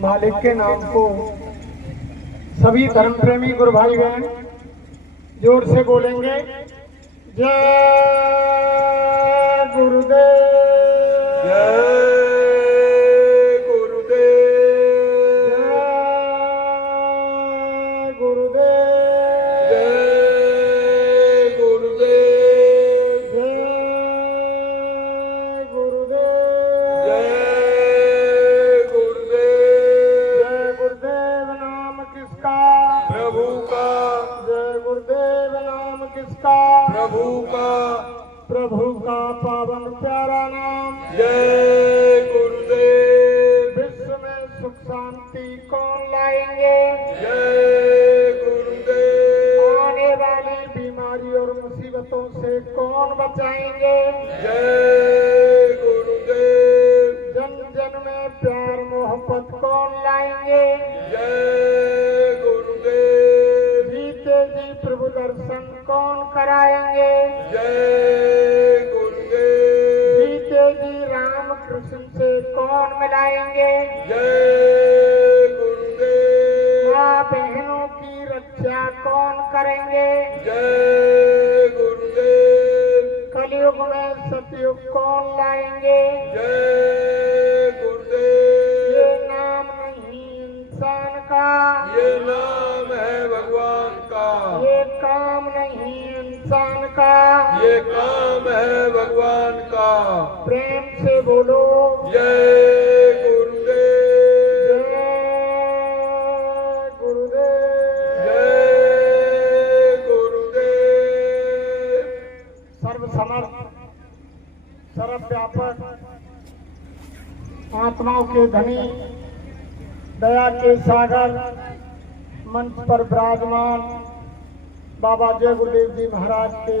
मालिक के नाम को सभी धर्म प्रेमी गुरु भाई बहन जोर से बोलेंगे। जय गुरुदेव, जय गुरुदेव, जय गुरुदेव, जय गुरुदेव, जय गुरुदेव, जय गुरुदेव। जय गुरुदेव नाम किसका? प्रभु का, जय गुरुदेव नाम किसका? प्रभु का, प्रभु का पावन प्यारा नाम। जय गुरुदेव। विश्व में सुख शांति कौन लाएंगे? जय गुरुदेव। आने वाली बीमारी और मुसीबतों से कौन बचाएंगे? जय गुरुदेव। जन जन में प्यार मोहब्बत कौन लाएंगे? जय गुरुदेव। जीते जी प्रभु दर्शन कौन कराएंगे? जय गुरुदेव। जीते जी राम कृष्ण से कौन मिलाएंगे? जय गुरुदेव। माँ बहनों की रक्षा कौन करेंगे? जय गुरुदेव। कलयुग में सतयुग कौन लाएंगे? जय गुरुदेव। ये नाम नहीं इंसान का, ये नाम है भगवान का, ये काम नहीं इंसान का। ये काम है भगवान का। प्रेम से बोलो जय गुरुदेव, जय गुरुदेव। जय गुरुदेव। सर्वसमर्थ सर्वव्यापक आत्माओं के धनी दया के सागर मंच पर विराजमान बाबा जय गुरुदेव जी महाराज के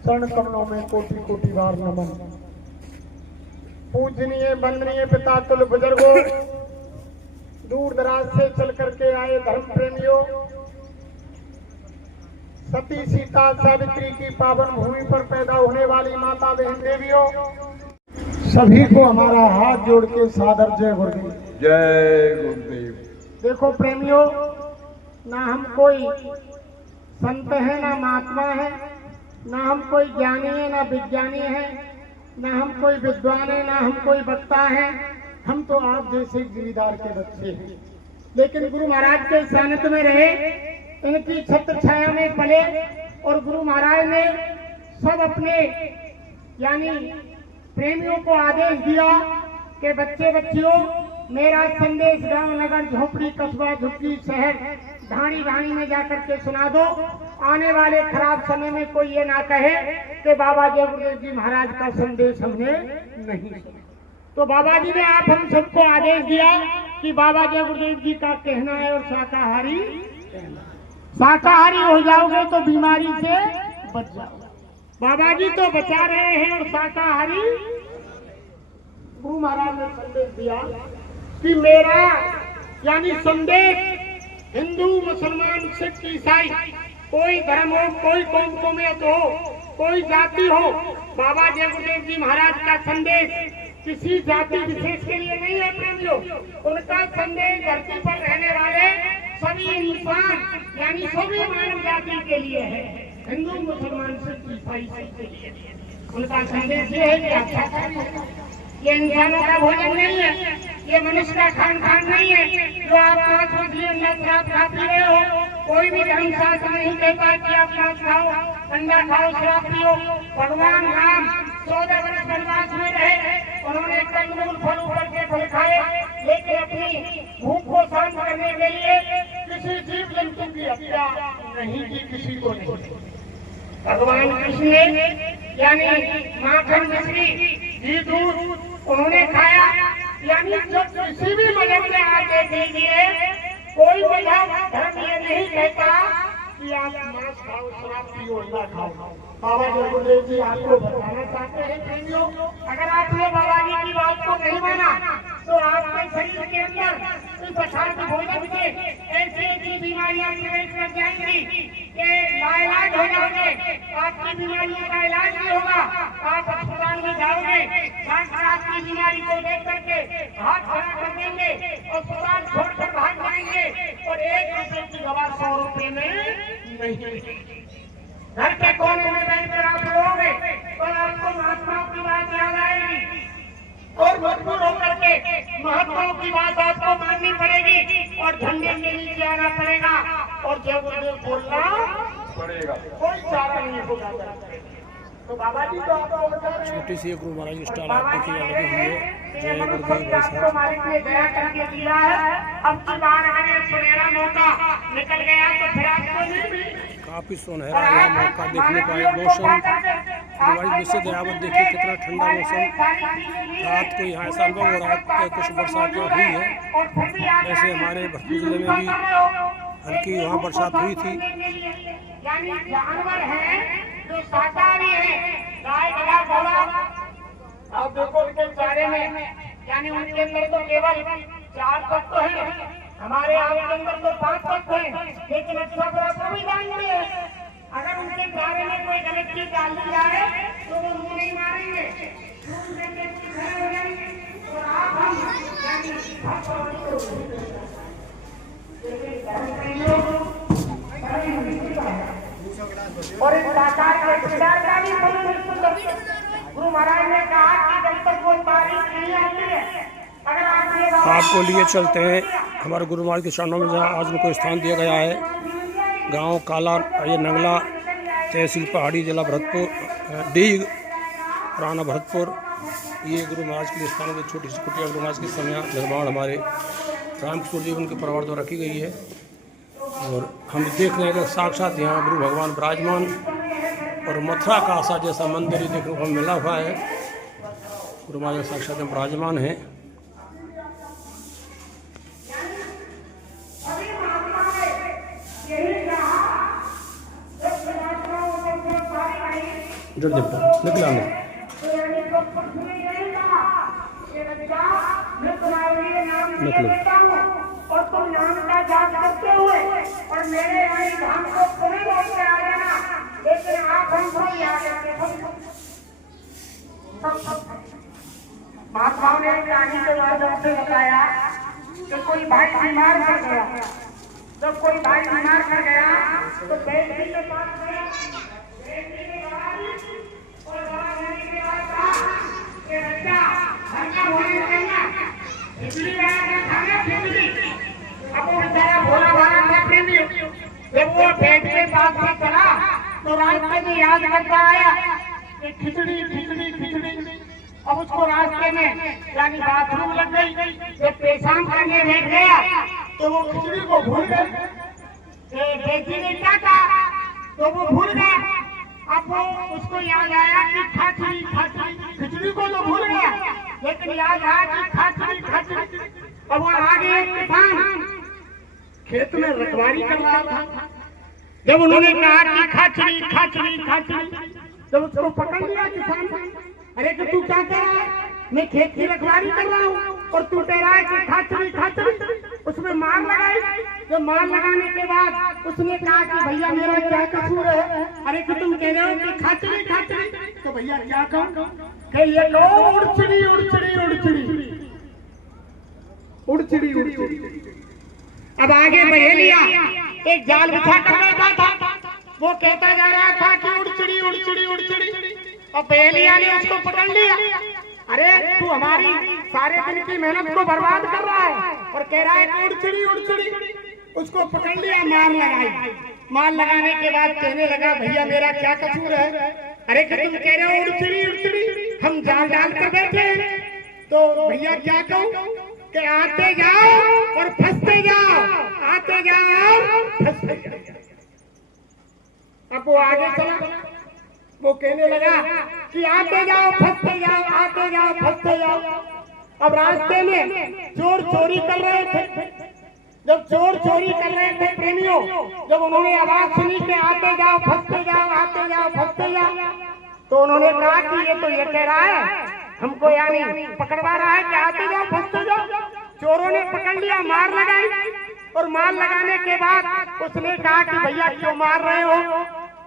चरण कमलों में कोटि कोटि बार नमन। पूजनीय वंदनीय पिता तुल्य बुजुर्गों, दूर दराज से चल करके आए धर्म प्रेमियों, सती सीता सावित्री की पावन भूमि पर पैदा होने वाली माता बहन देवियों, सभी को हमारा हाथ जोड़ के सादर जय गुरुदेव। जय गुरुदेव। देखो प्रेमियों, ना हम कोई संत है ना महात्मा है, ना हम कोई ज्ञानी है ना विज्ञानी है, ना हम कोई विद्वान है ना हम कोई वक्ता है। हम तो आप जैसे जमींदार के बच्चे हैं, लेकिन गुरु महाराज के सानिध्य में रहे, इनकी छत्र छाया में पले और गुरु महाराज ने सब अपने यानी प्रेमियों को आदेश दिया कि बच्चे बच्चियों, मेरा संदेश गांव नगर झोपड़ी कस्बा झुग्गी शहर ढाणी ढाणी में जाकर के सुना दो। आने वाले खराब समय में कोई ये ना कहे कि बाबा जय गुरुदेव जी महाराज का संदेश हमने नहीं सुना। तो बाबा जी ने आप हम सबको आदेश दिया कि बाबा जय गुरुदेव जी का कहना है और शाकाहारी शाकाहारी हो जाओगे तो बीमारी से बच जाओगे। बाबा जी तो बचा रहे हैं और शाकाहारी। गुरु महाराज ने संदेश दिया कि मेरा यानी संदेश हिंदू मुसलमान सिख ईसाई कोई धर्म हो, कोई कौमियत हो, कोई जाति हो, बाबा जय गुरुदेव जी महाराज का संदेश किसी जाति विशेष के लिए नहीं है प्रेमियों। उनका संदेश धरती पर रहने वाले सभी इंसान यानी सभी मानव जाति के लिए है। हिंदू मुसलमान सिख ईसाई के लिए उनका संदेश ये है कि अच्छा खाना, ये इंसानों का भोजन नहीं है, ये मनुष्य का खान पान नहीं है जो आप मांस मछली अंडा शराब खा पी रहे हो। कोई भी धर्मशास्त्र नहीं कहता कि आप मांस खाओ, अंडा खाओ, शराब पियो। भगवान राम 14 वर्ष वनवास में रहे, उन्होंने कंदमूल फल उगल के फल खाए, लेकिन अपनी भूख को शांत करने के लिए किसी जीव जंतु की हत्या नहीं की, किसी को नहीं। भगवान कृष्ण ने यानी माखन मछली घी दूध उन्होंने खाया। यानी जो किसी भी मजहब में आके दीजिए, कोई मजहब धर्म ये नहीं कहता कि आप मांस खाओ, शराब पियो, अंडा खाओ। बाबा जय गुरुदेव जी आपको बताना चाहते हैं प्रेमियों, अगर आपने बाबा जी की बात को नहीं माना तो आपके शरीर के अंदर इस अखाद्य भोजन से ऐसी ऐसी बीमारियां प्रवेश कर जाएंगी कि लाइलाज हो जाओगे, आपकी बीमारियों का इलाज नहीं होगा, आप अस्पताल में जाओगे, डॉक्टर आपकी बीमारी को देख करके हाथ खड़ा कर देंगे, अस्पताल छोड़कर भाग जाएंगे और 1 रुपए की दवा 100 रुपए में नहीं। घर के कोने में बैठकर आप रोगे और आपको महात्माओं की बात याद आएगी और मजबूर होकर के महात्माओं की बात आपको माननी पड़ेगी और झंडे के नीचे आना पड़ेगा और जब उन्हें बोलना पड़ेगा, कोई चारा नहीं होगा। तो बाबा जी तो आपको बता रहे हैं, छोटी सी गुरु महाराज की स्टाइल आप देखिए लगी हुई है। जय गुरुदेव भाई आपको साहब। मालिक ने दया करके दिया है। अब की बार अगर सुनहरा मौका निकल गया तो फिर आपको नहीं भी काफी सुनहरा यह मौका देखने को आया। मौसम गुरुवारी वैसे दयावत देखिए कितना ठंडा मौसम। रात को यहाँ ऐसा अनुभव हो रहा है कि कुछ बरसातें हुई है। जैसे हमारे भरतपुर जिले में भी हल्की वहाँ बरसात हुई थी। यानी जानवर है जो शाकाहारी है, गाय गधा घोड़ा, अब देखो उनके चारे में यानी उनके अंदर तो केवल 4 तत्व है, हमारे आपके अंदर तो 5 तत्व है। लेकिन अच्छा बुरा सभी जानते हैं, अगर उनके चारे में कोई गलत चीज डाल दी जाए तो वो मुंह नहीं मारेंगे, खड़े हो जाएंगे और आप हम यानी और इस साकार के विचार का भी गुरु महाराज ने कहा कि जब तक वो तारीफ नहीं आती है, अगर आप ये आपको लिए चलते हैं हमारे गुरु महाराज के चरणों में, जहाँ आज उनको स्थान दिया गया है। गांव काला ये नंगला, तहसील पहाड़ी, जिला भरतपुर, डीग, पुराना भरतपुर। ये गुरु महाराज के स्थानों में छोटी सी कुटिया गुरु महाराज के समय निर्माण हमारे रामकिशोर जी उनके परिवार द्वारा की गई है। और हम देख रहे हैं कि साक्षात यहाँ गुरु भगवान विराजमान और मथुरा का आशा जैसा मंदिर देखने को मिला हुआ है। गुरु महाराज साक्षात में विराजमान है। निकला नहीं और तुम नाम का जाप करते हुए और मेरे आई धाम को पूरे लौट के आ जाना, लेकिन आप हमको याद रखें। महात्माओं ने कहानी के माध्यम से बताया कि कोई भाई बीमार पड़ गया। जब कोई भाई बीमार पड़ गया तो बैठ के पास गया, और दवा लेने के बाद कहा कि बच्चा हल्का होने देना, खिचड़ी बनाकर खाना, खिचड़ी। अब वो बेचारा भोला भाला था प्रेमी, जब वो पेट के पास में चला तो रास्ते में याद करता आया कि खिचड़ी खिचड़ी खिचड़ी। अब उसको रास्ते में यानी बाथरूम लग गई, जब पेशाब करने बैठ गया तो वो खिचड़ी को भूल गए। बेटी ने क्या कहा तो वो भूल गया। अब वो उसको याद आया कि खाचड़ी खाचड़ी, खिचड़ी को तो भूल गया लेकिन याद आया कि खाचड़ी खाचड़ी। अब वो आगे एक किसान खेत में रखवारी कर रहा था। जब उन्होंने कहा कि खाचड़ी खाचड़ी खाचड़ी, जब उसको पकड़ लिया किसान, अरे कि तू क्या कर रहा है? मैं खेत की रखवारी कर रहा हूँ और तू कह रहा है कि खाचड़ी खाचड़ी। उसमें मार लगाई। जब मार लगाने के बाद उसने कहा कि भैया मेरा क्या कसूर है? अरे कि तुम कह रहे हो कि खाचड़ी खाचड़ी, तो भैया क्या कहूँ कि ये लो उड़चिड़ी उड़चिड़ी उड़चिड़ी उड़चिड़ी उड़चिड़ी। अब आगे बहेलिया एक जाल बिछा कर बैठा था, वो कहता जा रहा था कि उड़चिड़ी उड़चिड़ी उड़चिड़ी। अब बहेलिया ने उसको पकड़ लिया। अरे तू हमारी सारे दिन की मेहनत को बर्बाद कर रहा है और कह रहा है कि उड़चिड़ी उड़चिड़ी। उसको पकड़ लिया, मार लगाई। मार लगाने के बाद कहने लगा भैया मेरा क्या कसूर है? अरे कि तुम कह रहे हो उड़चिड़ी उड़चिड़ी, हम जाल डाल कर बैठे हैं। तो भैया क्या कहूँ कि आते जाओ और फंसते जाओ, आते जाओ फंसते जाओ। अब वो आगे चला, वो कहने लगा कि आते जाओ फंसते जाओ, आते जाओ फंसते जाओ। अब रास्ते में चोर चोरी कर रहे थे। जब चोर चोरी कर रहे थे प्रेमियों, जब उन्होंने आवाज सुनी कि आते जाओ फंसते जाओ, आते जाओ फंसते जाओ, तो उन्होंने कहा कि ये तो ये कह रहा है हमको यानी पकड़वा रहा है कि आते जाओ फंसते जाओ। चोरों ने पकड़ लिया, मार लगाई, और मार लगाने के बाद उसने कहा कि भैया क्यों मार रहे हो,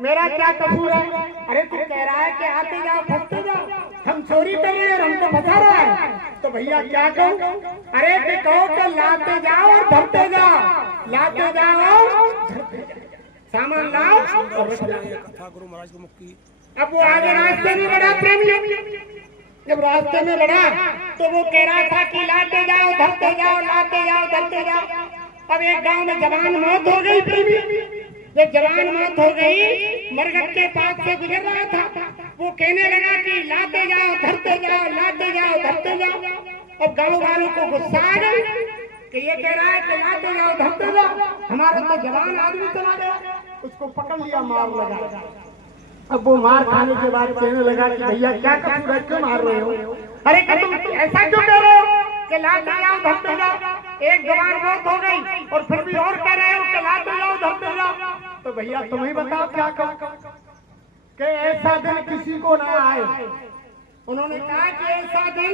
मेरा क्या कसूर है? अरे तू कह रहा है कि आते जाओ फंसते जाओ, हम चोरी कर रहे हैं और हमको फंसा रहा है, तो भैया क्या कहूँ? अरे कि कहो कि लाते जाओ और धरते जाओ, लाते जाओ धरते जाओ, सामान लाओ और रख जाओ। कथा गुरु महाराज को मुक्ति। अब वो आगे रास्ते में बढ़ा प्रेमी, जब रास्ते में बढ़ा तो वो कह रहा था कि लाते जाओ धरते जाओ, लाते जाओ धरते जाओ। अब एक गांव में जवान मौत हो गई प्रेमी। जब जवान मौत हो गई, मरघट के पास से गुजर रहा था, वो कहने लगा कि लाते जाओ धरते जाओ, लाते जाओ धरते जाओ। अब गांव वालों को गुस्सा आ गई कि ये कह रहा है कि लाते जाओ धरते जाओ, हमारा तो जवान आदमी चला गया। उसको पकड़ लिया, मार लगा। अब वो मार खाने के बाद कहने लगा कि भैया क्या कसूर है, क्यों मार रहे हो? अरे तुम ऐसा क्यों कह रहे हो कि लाते जाओ धरते जाओ? एक जवान मौत हो गई और फिर भी और कह रहे हो कि लाते जाओ धरते जाओ। तो भैया तुम ही बताओ क्या कहो कि ऐसा दिन किसी को ना आए। उन्होंने कहा कि ऐसा दिन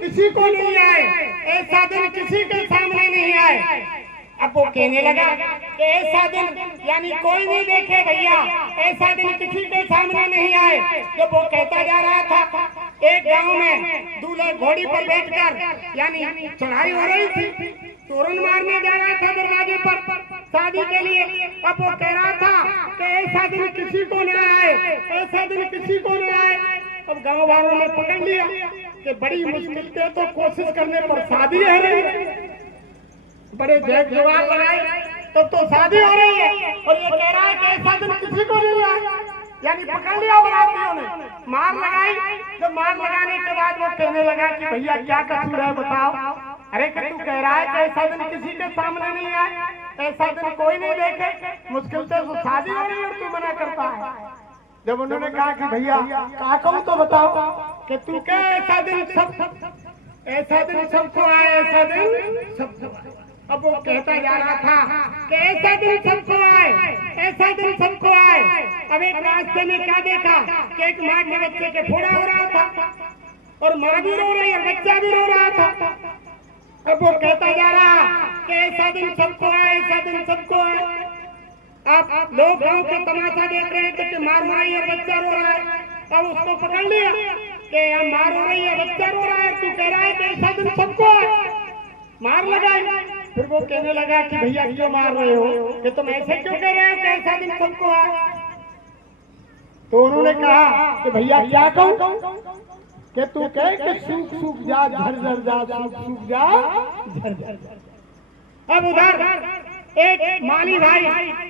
किसी को नहीं आए, ऐसा दिन किसी के सामने नहीं आए। अब वो कहने लगा कि ऐसा दिन यानी कोई नहीं देखे भैया, ऐसा दिन किसी के सामने नहीं आए। जब वो कहता जा रहा था, एक गांव में दूल्हा घोड़ी पर बैठकर यानी चढ़ाई हो रही थी, तोरण मारने जा रहा था दरवाजे पर शादी के लिए। अब वो कह रहा था कि ऐसा दिन किसी को न आए, ऐसा दिन किसी को न आए। अब गांव वालों ने पकड़ लिया कि बड़ी मुश्किल से तो कोशिश करने पर शादी है रही, बड़े जय जवान लगाए तब तो शादी हो रही है, और ये कह रहा है कि ऐसा दिन किसी को नहीं आया। यानी पकड़ लिया बरातियों ने, मार लगाई। जब मार लगाने के बाद वो कहने लगा कि भैया क्या कसूर है बताओ? अरे कि तू कह रहा है कि ऐसा दिन किसी के सामने नहीं आए, ऐसा दिन कोई नहीं देखे, मुश्किल से तो शादी हो रही है और तू मना करता है। जब उन्होंने कहा कि भैया क्या कहूँ तो बताओ कि तू क्या ऐसा दिन सबको आए, ऐसा दिन सबको आए। अब वो कहता जा रहा था कि ऐसा दिन सबको आए, ऐसा दिन सबको आए। अब एक रास्ते में क्या देखा कि एक माँ के बच्चे के फोड़ा हो रहा था, और माँ भी रो रही है, बच्चा भी रो रहा था। अब वो कहता जा रहा कि ऐसा दिन सबको आए, ऐसा दिन सबको आए। आप लोग गांव के तमाशा देख रहे थे कि मार मारी और बच्चा रो रहा है। अब उसको पकड़ लिया कि मार हो रही है, बच्चा रो रहा है, तू कह रहा है कि ऐसा दिन सबको आए, मार लगाए। फिर वो कहने लगा कि भैया क्यों मार रहे हो, कि तुम ऐसे क्यों कह रहे हो कि ऐसा दिन सबको आए? तो उन्होंने कहा कि भैया क्या कहूँ कि तू कह कि सूख सूख जा, झरझर जा, सूख सूख जा, झरझर जा। अब उधर एक माली भाई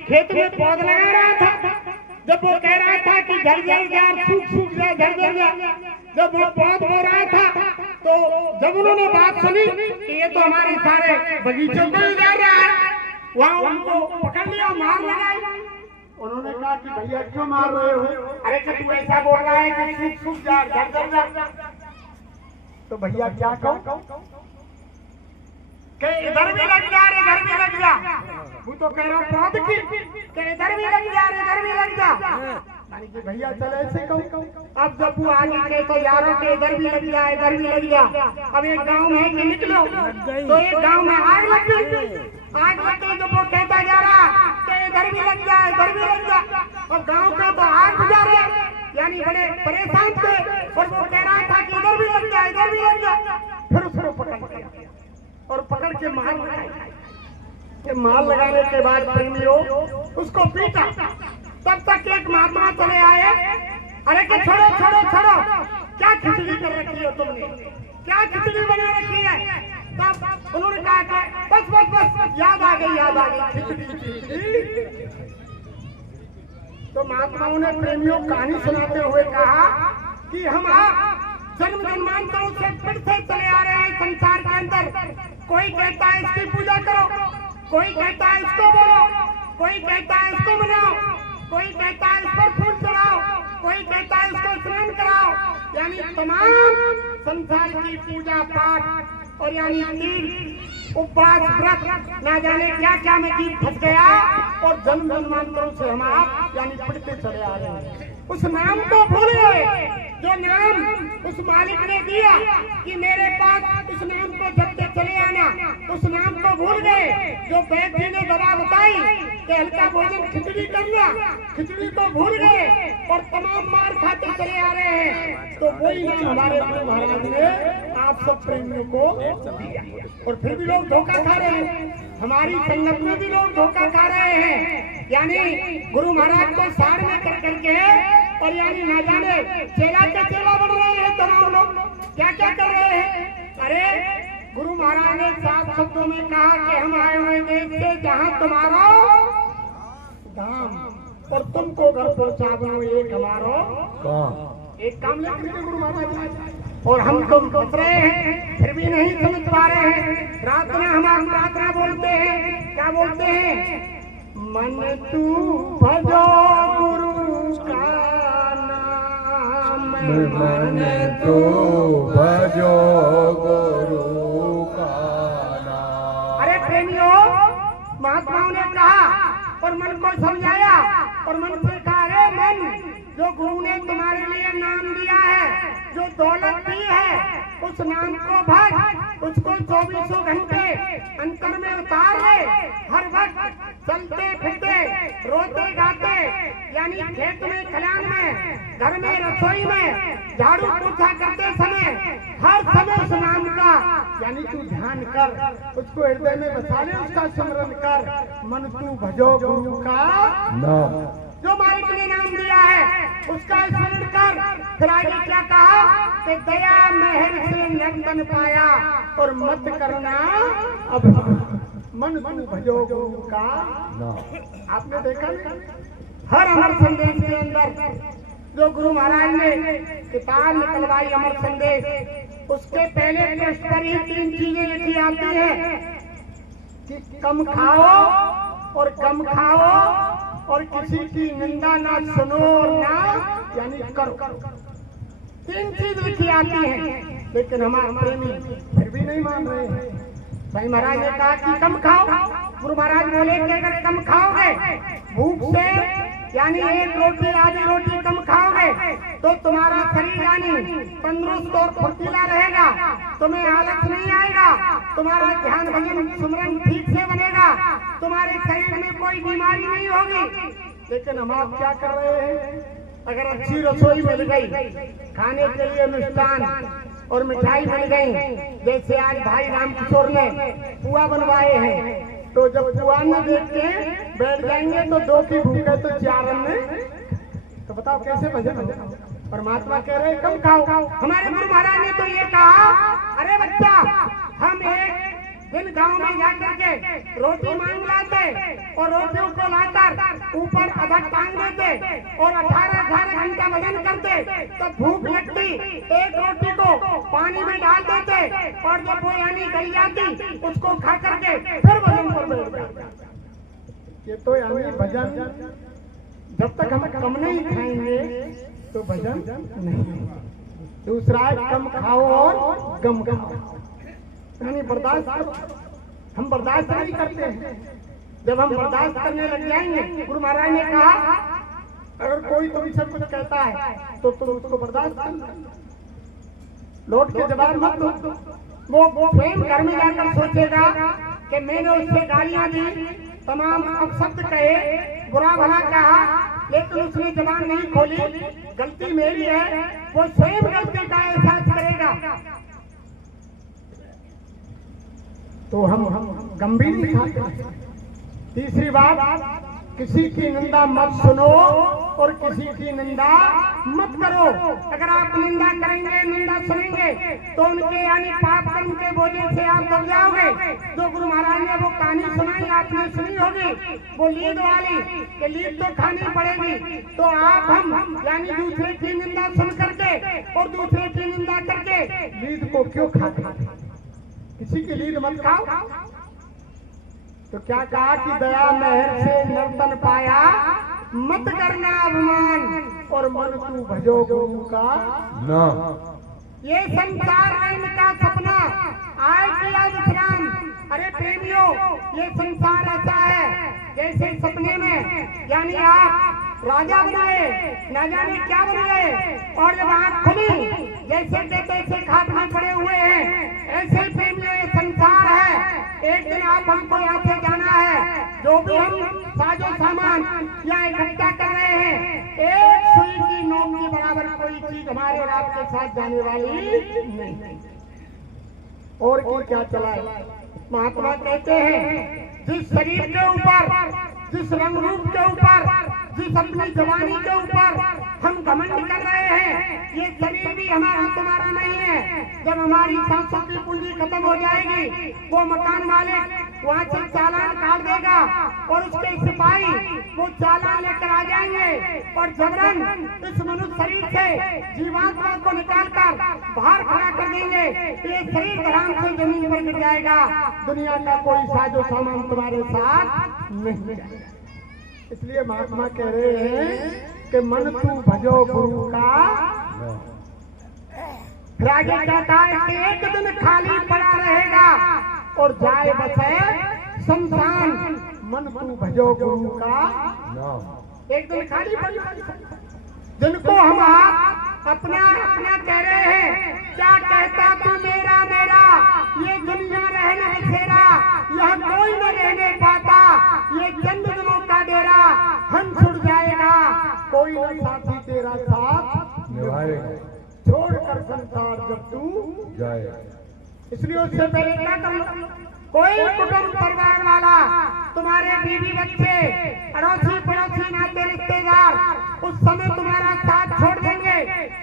खेत में पौध लगा रहा था। जब वो कह रहा था कि झरझर जा, सूख सूख जा, झरझर जा, जब वो पौध बो रहा था, तो जब उन्होंने बात सुनी कि ये तो हमारे सारे बगीचों को ही जा रहा है, वहाँ उनको पकड़ लिया, मार लगाई। उन्होंने कहा कि भैया क्यों मार रहे हो? अरे कि तू ऐसा बोल रहा है कि सूख सूख जा, झरझर जा। तो भैया क्या कहूँ कि इधर भी लग जा, इधर भी लग जा। वो तो कह रहा पौध की कि इधर भी लग जा, इधर भी लग जा। यानी कि भैया चल ऐसे कहूँ। अब जब वो आगे गए तो यारों के इधर भी लग जा, इधर भी लग जा। अब एक गांव में कि निकलो तो एक गांव में आग लग गई। आग लग गई तो वो कहता जा रहा कि इधर भी लग जा, इधर भी लग जा। और गांव का तो आग बुझा रहे, यानी बड़े परेशान थे, और वो कह रहा था कि इधर भी लग जा, इधर भी लग जा। फिर उसको पकड़ लिया और पकड़ के मार लगाई। मार लगाने के बाद प्रेमियों उसको पीटा। तब तक एक महात्मा चले आए। अरे कि छोड़ो छोड़ो छोड़ो, क्या खिचड़ी कर रखी है तुमने, क्या खिचड़ी बना रखी है? तब उन्होंने कहा कि बस बस बस याद आ गई, याद आ गई खिचड़ी। तो महात्माओं ने प्रेमियों कहानी सुनाते हुए कहा कि हम आप जन्म जन्मांतरों से फिर से चले आ रहे हैं संसार के अंदर। कोई कहता है इसकी पूजा करो, कोई कहता है इसको बोलो, कोई कहता है इसको बनाओ, कोई कहता है इस पर फूल चढ़ाओ, कोई कहता है इसको स्नान कराओ। यानी तमाम संसार की पूजा पाठ और यानी तीर्थ उपवास व्रत ना जाने क्या क्या में जीत फंस गया, और जन्म जन्मांतरों से हम आप यानी पढ़ते चले आ रहे हैं। उस नाम को भूल गए जो नाम उस उस मालिक ने दिया कि मेरे पास उस नाम को जपते चले आना। उस नाम को भूल गए। जो वैद्य जी ने दवा बताई कि हल्का भोजन खिचड़ी करना, खिचड़ी को भूल गए और तमाम मार खाते चले आ रहे हैं। तो वही नाम हमारे गुरु महाराज ने आप सब प्रेमियों को दिया और फिर भी लोग धोखा खा रहे हैं। हमारी संगत में भी लोग धोखा खा रहे हैं। यानी गुरु महाराज को सार में कर करके और यानी ना जाने चेला के चेला बन रहे हैं तमाम लोग। क्या क्या कर रहे हैं? अरे गुरु महाराज ने साफ शब्दों में कहा कि हम आए हुए देश से जहाँ तुम्हारा धाम और तुमको घर पहुँचा दो एक हमारो एक काम लेकर गुरु महाराज। और हम तुम फंस रहे हैं फिर भी नहीं समझ पा रहे हैं। प्रार्थना हम प्रार्थना बोलते हैं, क्या बोलते हैं? मन तू भजो गुरु का नाम, मन तू भजो गुरु का नाम। अरे प्रेमियों, महात्माओं ने कहा और मन को समझाया और मन से कहा, अरे मन, जो गुरु ने तुम्हारे लिए नाम दिया है, जो दौलत दी है, उस नाम को भज, उसको 24 घंटे अंतर में उतार ले। हर वक्त चलते फिरते रोते गाते, यानी खेत में, खलिहान में, घर में, रसोई में, झाड़ू पोछा करते समय हर समय उस नाम का यानी तू ध्यान कर, उसको हृदय में बसा ले, उसका स्मरण कर। मन तू भजो गुरु का नाम, जो मालिक ने नाम दिया है उसका स्मरण कर। फिर आगे क्या कहा कि दया मेहर से नर्तन पाया और मत करना अब मन तू भजो गुरु का नाम। आपने देखा हर अमर संदेश के अंदर जो गुरु महाराज ने किताब निकलवाई अमर संदेश, उसके पहले पृष्ठ पर ही 3 चीजें लिखी आती है कि कम खाओ और कम खाओ और किसी की निंदा ना सुनो ना यानी करो। 3 चीज लिखी आती हैं, लेकिन हमारे प्रेमी फिर भी नहीं मान रहे हैं। भाई महाराज ने कहा कि कम खाओ। गुरु महाराज बोले कि अगर कम खाओगे, भूख से यानी 1 रोटी आधी रोटी कम खाओगे तो तुम्हारा शरीर यानी तंदुरुस्त और फुर्तीला रहेगा, तुम्हें आलस नहीं आएगा, तुम्हारा ध्यान भजन सुमरन ठीक से बनेगा, तुम्हारे शरीर में कोई बीमारी नहीं होगी। लेकिन हम आप क्या कर रहे हैं? अगर अच्छी रसोई मिल गई, खाने के लिए मिष्ठान और मिठाई मिल गई, जैसे आज भाई रामकिशोर ने पुआ बनवाए हैं, तो जब पुआ न देख के बैठ जाएंगे तो 2 की भूख है तो 4 में, तो बताओ कैसे भजन हो? परमात्मा कह रहे कम खाओ। हमारे गुरु महाराज ने तो ये कहा, अरे बच्चा, हम एक दिन गांव में जाकर के रोटी मांग लाते और रोटियों को लाकर ऊपर अधक टांग देते और 18 घंटा भजन करते, तो भूख लगती 1 रोटी को पानी में डाल देते और जब वो यानी गल जाती उसको खा करके फिर भजन पर बैठ जाते। ये तो यानी भजन जब तक हम कम नहीं खाएंगे तो भजन नहीं। दूसरा है कम खाओ और गम खाओ, यानी बर्दाश्त करो। हम बर्दाश्त नहीं करते हैं। जब हम बर्दाश्त करने लग जाएंगे, गुरु महाराज ने कहा अगर कोई तुमसे कुछ कहता है तो तुम उसको बर्दाश्त कर, लौट के जवाब मत दो। वो प्रेम घर में जाकर सोचेगा कि मैंने उससे गालियां दी, तमाम अपशब्द कहे, बुरा भला कहा, लेकिन उसने जबान नहीं खोली, गलती मेरी है, वो स्वयं गलती का एहसास करेगा तो हम गंभीर दिखाते हैं। तीसरी बात, किसी की निंदा मत सुनो और किसी की निंदा मत करो। अगर आप निंदा करेंगे, निंदा सुनेंगे तो उनके यानी पाप कर्म के बोझे से आप दब जाओगे। जो गुरु महाराज ने वो कहानी सुनाई, आपने सुनी होगी, वो लीद वाली, कि लीद तो खानी पड़ेगी। तो आप हम यानी दूसरे की निंदा सुन करके और दूसरे की निंदा करके लीद को क्यों खाते? किसी की लीद मत खाओ। तो क्या कहा कि दया मेहर से नर्तन पाया, मत करना अभिमान और मन तू भजो गुरु का नाम। ये संसार रंग का सपना आए किया विश्राम। अरे प्रेमियों, ये संसार ऐसा है जैसे सपने में यानी आप राजा बनाए, न जाने क्या बनाए, और जब आँख खुली जैसे के तैसे खाट में पड़े हुए हैं, ऐसे ही प्रेमियों ये संसार है। एक दिन आप हमको यहाँ से जाना है। जो भी हम साजो सामान यहाँ इकट्ठा कर रहे हैं, एक सुई की नोक के बराबर कोई चीज हमारे और आपके साथ जाने वाली नहीं। और क्या चला है? महात्मा कहते हैं जिस शरीर के ऊपर, जिस रंग रूप के ऊपर, जिस अपनी जवानी के ऊपर हम घमंड कर रहे हैं, ये शरीर भी हमारा तुम्हारा नहीं है। जब हमारी संपत्ति पूंजी खत्म हो जाएगी, वो मकान मालिक वहाँ से चालान काट देगा और उसके सिपाही वो चालान लेकर आ जाएंगे और जबरन इस मनुष्य शरीर से जीवात्मा को निकालकर बाहर खड़ा कर देंगे। ये शरीर आराम से जमीन पर गिर जाएगा। दुनिया का कोई साजो सामान तुम्हारे साथ नहीं जाएगा। इसलिए महात्मा कह रहे हैं कि मन तू भजो गुरु का। फिर आगे कहता है कि एक दिन खाली पड़ा रहेगा और जाए बसे शमशान। मन तू भजो गुरु का। एक दिन खाली पड़ा, जिनको हम आप अपना अपना कह रहे हैं। क्या कहता तू मेरा मेरा, ये दुनिया रहना बसेरा, यह कोई न रहने पाता, ये चंद दिनों का डेरा, हम छुट जाएगा, कोई न साथी तेरा साथ निभाएगा, छोड़कर संसार जब तू जाएगा। इसलिए उससे पहले क्या कर लो, कोई कुटुंब परिवार वाला, तुम्हारे बीवी बच्चे, अड़ोसी पड़ोसी नाते रिश्तेदार उस समय तुम्हारा साथ छोड़ देंगे।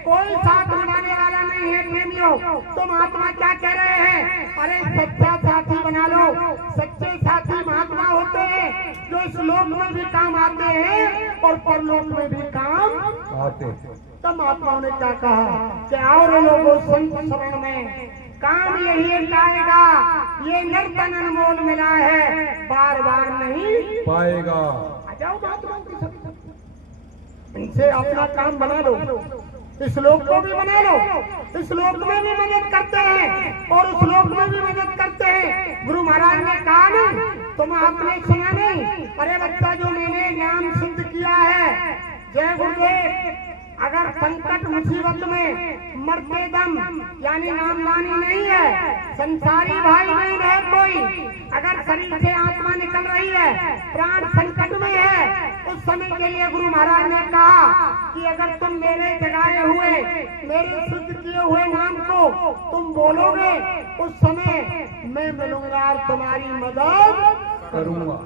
कोई साथ निभाने वाला नहीं है प्रेमियों। तो महात्मा क्या कह रहे हैं? अरे सच्चा साथी बना लो। सच्चे साथी महात्मा होते हैं जो इस लोक में भी काम आते हैं और परलोक में भी काम आते हैं। तब महात्माओं ने क्या कहा कि आओ लोगों संत शरण में, काम यही आएगा, ये नर्तन अनमोल मिला है, बार बार नहीं पाएगा। आ जाओ महात्माओं की शरण, इनसे अपना काम बना लो, इस लोक को भी बना लो। इस लोक में भी मदद करते हैं और उस लोक में भी मदद करते हैं। गुरु महाराज ने कहा ना, तुम आपने सुना नहीं? अरे बच्चा, जो मैंने नाम सिद्ध किया है, जय गुरुदेव, अगर संकट मुसीबत में मरते दम यानी नामदानी नहीं है, संसारी भाई बहन है कोई, अगर शरीर से आत्मा निकल रही है, प्राण संकट में है, उस समय के लिए गुरु महाराज ने कहा कि अगर तुम मेरे जगाए हुए, मेरे सिद्ध किए हुए नाम को तुम बोलोगे, उस समय मैं मिलूंगा और तुम्हारी मदद करूंगा।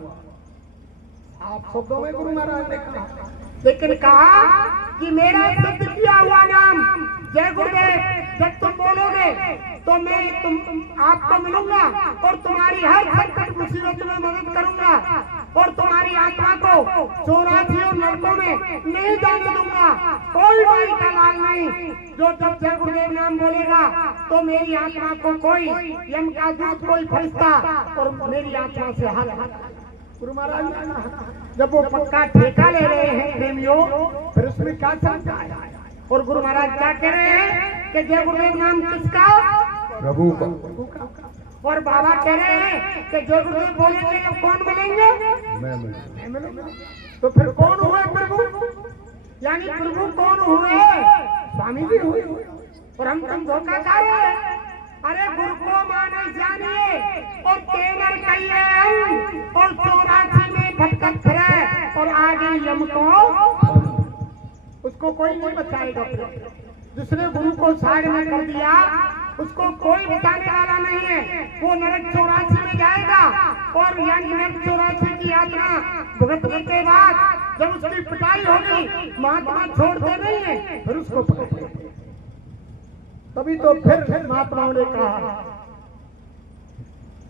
आप शब्दों में गुरु महाराज ने कहा, लेकिन कहा कि मेरा सिद्ध किया हुआ नाम जय गुरुदेव जब तुम बोलोगे तो मैं आपको मिलूंगा और तुम्हारी हर संकट मुसीबत में मदद करूंगा और तुम्हारी आत्मा को चौरासी और नरकों में नहीं जाने दूंगा। कोई भाई का लाल नहीं, जो जब जय गुरुदेव नाम बोलेगा तो मेरी आत्मा को कोई यम का दूत, कोई फरिश्ता और मेरी आत्मा से हाल। गुरु महाराज जब वो पक्का ठेका ले रहे हैं प्रेमियों, फिर उसमें क्या चलता है? और गुरु महाराज क्या कह रहे हैं कि जय गुरुदेव नाम किसका? प्रभु का। और बाबा कह रहे हैं कि जय गुरुदेव बोलेंगे तो कौन मिलेंगे? मैं मिलूंगा। तो फिर कौन हुए प्रभु? यानी प्रभु कौन हुए? स्वामी जी हुए। और हम तुम धोखा खा रहे हैं। अरे गुरु को माने जानिए और तेरह कहिए हम, और 84 में भटकत फिरे और आगे यम को उसको कोई नहीं बचाएगा। जिसने गुरु को साइड में कर दिया उसको कोई बचाने वाला नहीं है। वो नरक 84 में जाएगा और यानी नरक 84 की यात्रा भुगतने के बाद जब उसकी पिटाई होगी, महात्मा छोड़ते नहीं है, फिर उसको पकड़ते। तभी तो फिर महात्माओं ने कहा,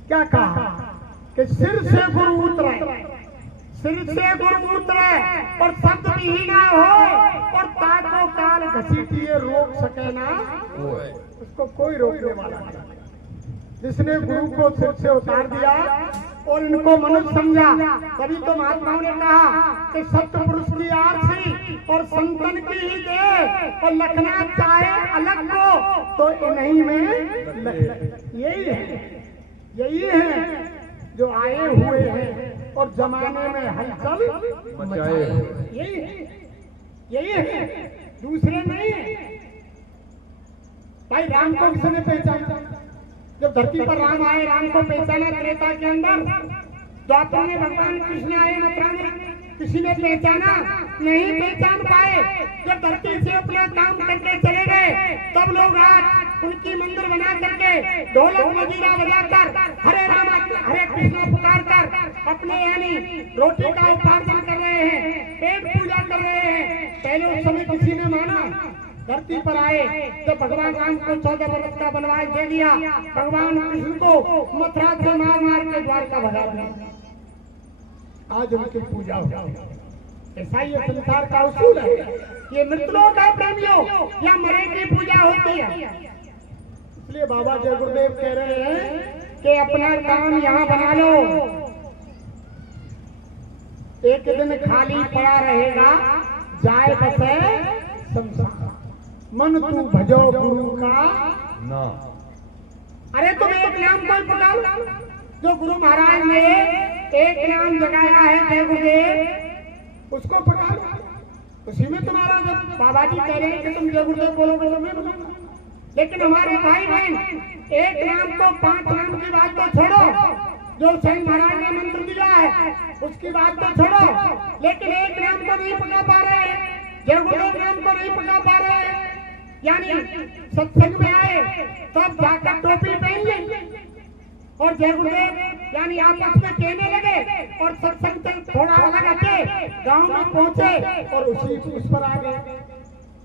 क्या कहा कि सिर से गुरु उतरे, सिर से गुरु उतरे और शब्द भी ना हो और ताको काल घसीटिए रोक सके ना, उसको कोई रोकने वाला नहीं। जिसने गुरु को सिर से उतार दिया और इनको मनुष्य समझा, तभी तो महात्माओं ने कहा कि सत्य पुरुष की आरसी और संतन की ही दे और लखना चाहे अलग को तो इन्हीं में यही है जो आए हुए हैं और जमाने में हलचल मचाए। यही है, दूसरे नहीं। भाई राम को किसने पहचाना? जब धरती पर राम आए, राम को पहचाना त्रेता के अंदर। द्वापर में भगवान कृष्ण आए, मथुरा में किसी ने पहचाना नहीं, पहचान पाए। जब धरती से अपना काम करके चले गए, तब लोग आज उनकी मंदिर बना करके ढोलक मजीरा बजाकर हरे राम हरे कृष्ण पुकार कर अपने यानी रोटी का उपार्जन कर रहे हैं, पेट पूजा कर रहे हैं। पहले उस समय किसी ने माना? धरती पर आए जब भगवान राम को 14 वर्ष का वनवास दे दिया, भगवान कृष्ण को मथुरा से मार मार के द्वारका भगा दिया। आज उनकी पूजा हो जाए। ऐसा ही संसार का उसूल है। ये मृतलोक है प्रेमियों, या मरे की पूजा होती है। इसलिए बाबा जय गुरुदेव कह रहे हैं कि अपना काम यहाँ बना लो। एक दिन खाली पड़ा रहेगा, जाए बसे संसार, मन तू भजो गुरु का ना। अरे तुम एक नाम को पकड़ो, जो गुरु महाराज ने एक नाम जगाया है जय गुरुदेव, उसको पकड़ो। उसी में तुम्हारा, जब बाबा जी कह रहे हैं कि तुम जय गुरुदेव बोलोगे तो मैं बोलूंगा। लेकिन हमारे भाई बहन एक नाम को 5 नाम की बात तो छोड़ो, जो सही महाराज ने मंत्र दिया है उसकी बात तो छोड़ो, लेकिन एक नाम को नहीं पकड़ पा रहे हैं, जय गुरुदेव नाम को नहीं पकड़ पा रहे हैं। यानी सत्संग में आए तब जाकर टोपी पहन ले और जय गुरुदेव यानी आपस में कहने लगे, और सत्संग से थोड़ा अलग हटे गांव में पहुंचे और उस पर आ गए।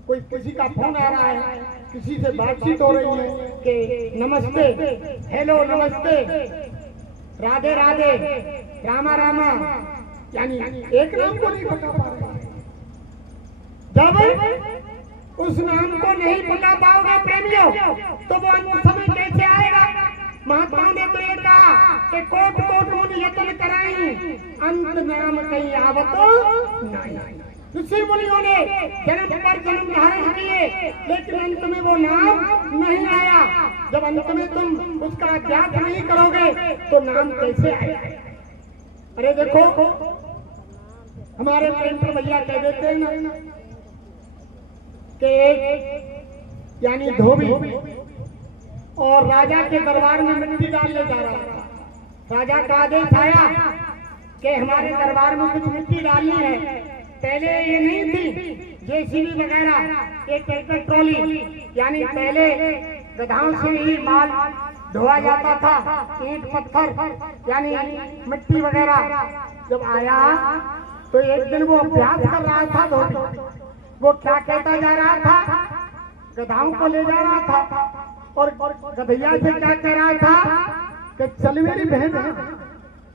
कोई किसी का फोन आ रहा है, किसी से बातचीत हो रही है कि नमस्ते, हेलो नमस्ते, राधे राधे, रामा रामा, यानी एक नाम को नहीं पकड़ पा रहे। जब उस नाम को नहीं पकड़ पाओगे प्रेमियों, तो वो अंत समय कैसे आएगा? महात्मा ने तो ये कहा कि कोट कोट मुनि यत्न कराई, अंत नाम कहीं आवत नहीं। ऋषि मुनियों ने जन्म पर जन्म धारण किए, लेकिन अंत में वो नाम नहीं आया। जब अंत में तुम उसका अभ्यास नहीं करोगे तो नाम कैसे आएगा? अरे देखो, हमारे पेंटर भैया कह देते हैं ना कि एक यानी धोबी और राजा के दरबार में मिट्टी डालने जा रहा था। राजा का आदेश आया कि हमारे दरबार में कुछ मिट्टी डालनी है। पहले ये नहीं थी जेसीबी वगैरह, ये ट्रैक्टर ट्रॉली, यानी पहले गधाओं से ही माल ढोआ जाता था, ईंट पत्थर यानी मिट्टी वगैरह। जब आया तो एक दिन वो अभ्यास कर रहा था धोबी। वो क्या कहता जा रहा था? गधाओं को ले जा रहा था और गधैया से क्या कह रहा था कि चल मेरी बहन,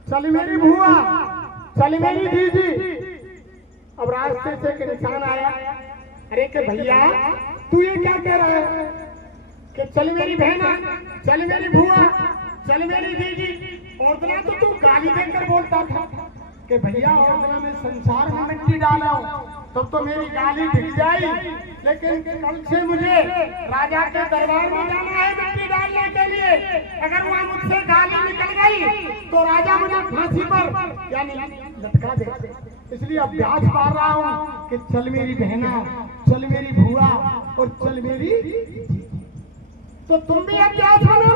चल मेरी भुआ, चल मेरी दीदी। अब रास्ते से एक इंसान आया, अरे के भैया तू ये क्या कह रहा है कि चल मेरी बहन, चल मेरी भुआ, चल मेरी दीदी। और दिना तो तू गाली देकर बोलता था कि भैया और दिना में संसार में मिट्टी डाला हूं, तब तो मेरी गाली ढिक जाई। लेकिन कल से मुझे राजा के दरबार में जाना है मिट्टी डालने के लिए। अगर वहाँ मुझसे गाली निकल गई तो राजा मुझे फांसी पर यानी लटका दे। इसलिए अभ्यास कर रहा हूँ कि चल मेरी बहना, चल मेरी भुआ और चल मेरी। तो तुम भी अभ्यास बनो।